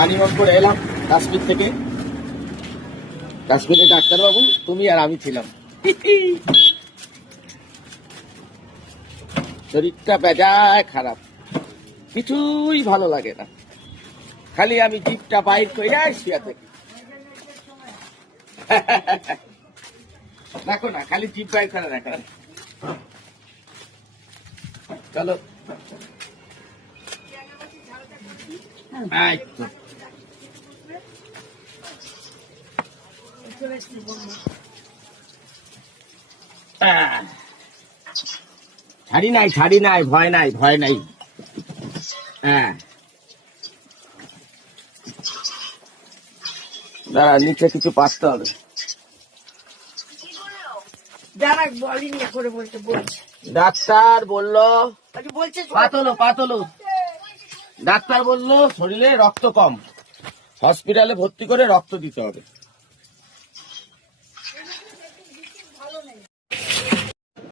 Honeymoon করে এলাম কাশ্মীর থেকে। কাশ্মীরে ডাক্তারবাবু তুমি আর আমি ছিলাম। শরীরটা বেজায় খারাপ, কিছুই ভালো লাগে না, খালি আমি জিভটা বাইর করে শুয়ে থাকি। দেখো না, খালি জিভ বাইর করে রাখা। চলো ছাড়ি নাই, ভয় নাই, ভয় নাই। হ্যাঁ, দাঁড়া, নিচে কিছু পাততে হবে। ডাক্তার বললো পাতলো, ডাক্তার বললো শরীরে রক্ত কম, হসপিটালে ভর্তি করে রক্ত দিতে হবে।